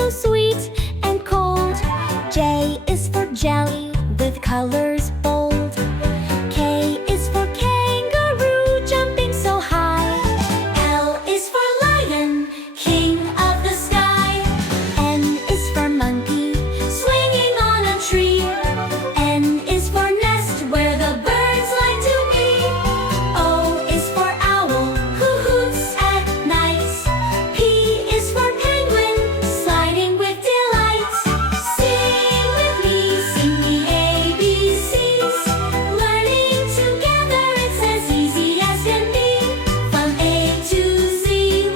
so sweet and cold. J is for jelly with colors bold. K is for kangaroo jumping so high. L is for lion, king of the sky. N is for monkey, swinging on a tree. N is for nest, where the birds like to be. O is for owl, who hoots at night. P is for penguin, sliding with delight. Sing with me, sing the ABCs. Learning together, it's as easy as can be. From A to Z,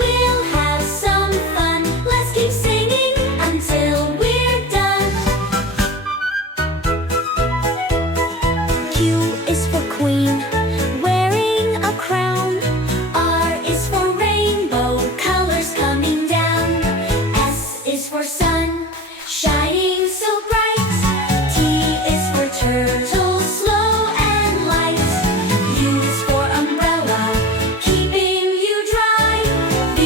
we'll have some fun. Let's keep singing until we're done. Q is for queen, wearing a crown. R is for rainbow, colors coming down. S is for sun, shining so bright. T is for turtle, slow and light. U is for umbrella, keeping you dry. V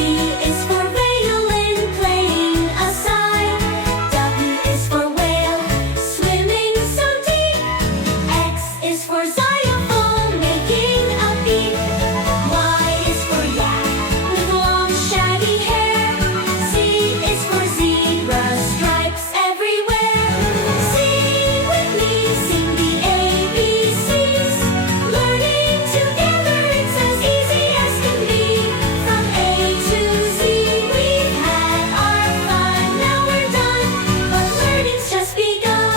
is for violin, playing a sigh. W is for whale, swimming so deep. X is for xylophone, making a beat. Y is for yak, with long shaggy hair. Z is for zebra, stripes everywhere. Sing with me, sing the ABCs. Learning together, it's as easy as can be. From A to Z, we've had our fun. Now we're done, but learning's just begun.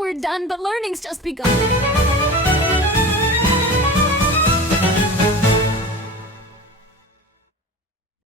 We're done, but learning's just begun.